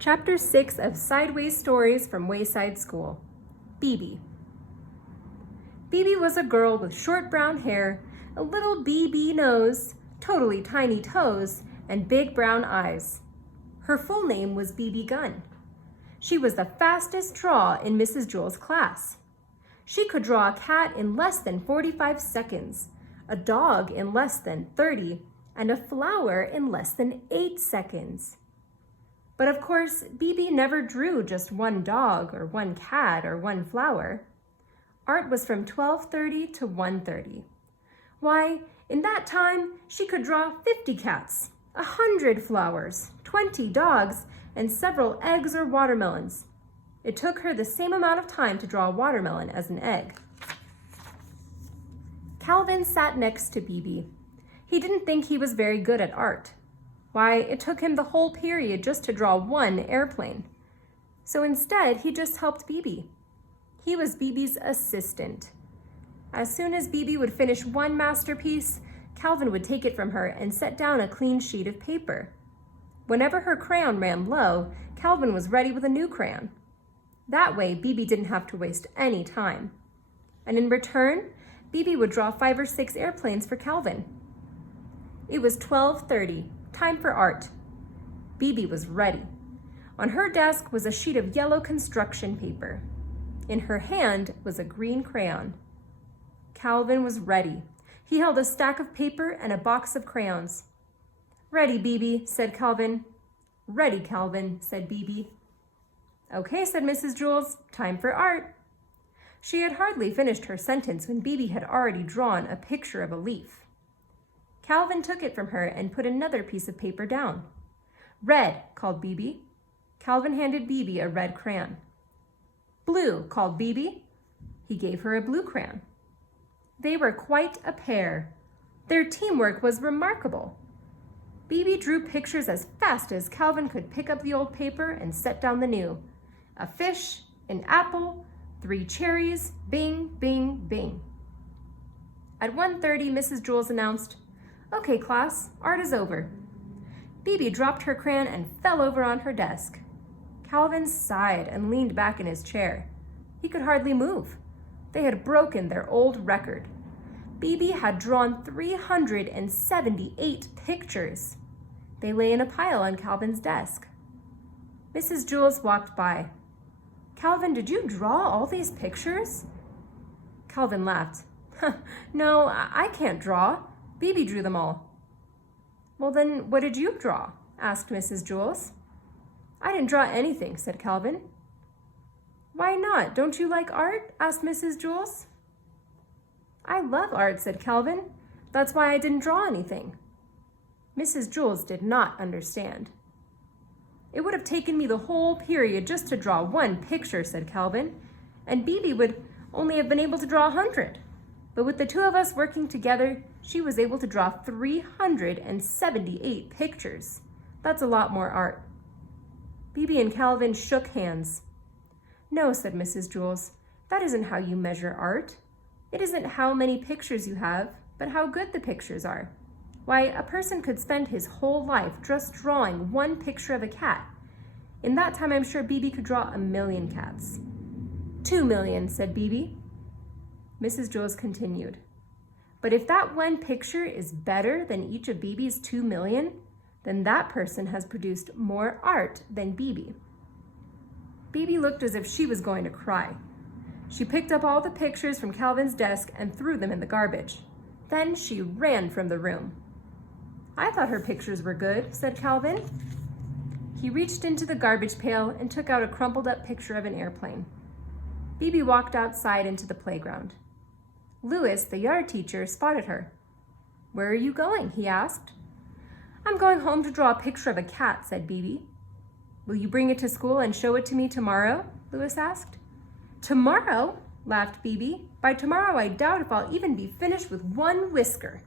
Chapter 6 of Sideways Stories from Wayside School. BB. BB was a girl with short brown hair, a little BB nose, totally tiny toes, and big brown eyes. Her full name was BB Gunn. She was the fastest draw in Mrs. Jewell's class. She could draw a cat in less than 45 seconds, a dog in less than 30, and a flower in less than 8 seconds. But of course, BB never drew just one dog or one cat or one flower. Art was from 12:30 to 1:30. Why, in that time, she could draw 50 cats, 100 flowers, 20 dogs, and several eggs or watermelons. It took her the same amount of time to draw a watermelon as an egg. Calvin sat next to BB. He didn't think he was very good at art. Why, it took him the whole period just to draw one airplane. So instead, he just helped BB. He was BB's assistant. As soon as BB would finish one masterpiece, Calvin would take it from her and set down a clean sheet of paper. Whenever her crayon ran low, Calvin was ready with a new crayon. That way, BB didn't have to waste any time. And in return, BB would draw 5 or 6 airplanes for Calvin. It was 12:30. Time for art. BB was ready. On her desk was a sheet of yellow construction paper. In her hand was a green crayon. Calvin was ready. He held a stack of paper and a box of crayons. "Ready, BB," said Calvin. "Ready, Calvin," said BB. "Okay," said Mrs. Jewell, "time for art." She had hardly finished her sentence when BB had already drawn a picture of a leaf. Calvin took it from her and put another piece of paper down. "Red," called BB. Calvin handed BB a red crayon. "Blue," called BB. He gave her a blue crayon. They were quite a pair. Their teamwork was remarkable. BB drew pictures as fast as Calvin could pick up the old paper and set down the new. A fish, an apple, 3 cherries, bing, bing, bing. At 1:30, Mrs. Jewell announced, "Okay, class, art is over." BB dropped her crayon and fell over on her desk. Calvin sighed and leaned back in his chair. He could hardly move. They had broken their old record. BB had drawn 378 pictures. They lay in a pile on Calvin's desk. Mrs. Jewell walked by. "Calvin, did you draw all these pictures?" Calvin laughed. "No, I can't draw. BB drew them all." "Well then, what did you draw?" asked Mrs. Jewell. "I didn't draw anything," said Calvin. "Why not? Don't you like art?" asked Mrs. Jewell. "I love art," said Calvin. "That's why I didn't draw anything." Mrs. Jewell did not understand. "It would have taken me the whole period just to draw one picture," said Calvin, "and BB would only have been able to draw 100. But with the two of us working together, she was able to draw 378 pictures. That's a lot more art." BB and Calvin shook hands. "No," said Mrs. Jewell, "that isn't how you measure art. It isn't how many pictures you have, but how good the pictures are. Why, a person could spend his whole life just drawing one picture of a cat. In that time, I'm sure BB could draw 1,000,000 cats." 2,000,000, said BB. Mrs. Jewell continued, "But if that one picture is better than each of BB's 2,000,000, then that person has produced more art than BB." BB looked as if she was going to cry. She picked up all the pictures from Calvin's desk and threw them in the garbage. Then she ran from the room. "I thought her pictures were good," said Calvin. He reached into the garbage pail and took out a crumpled up picture of an airplane. BB walked outside into the playground. Louis, the yard teacher, spotted her. "Where are you going?" he asked. "I'm going home to draw a picture of a cat," said BB. "Will you bring it to school and show it to me tomorrow?" Louis asked. "Tomorrow?" laughed BB. "By tomorrow I doubt if I'll even be finished with one whisker."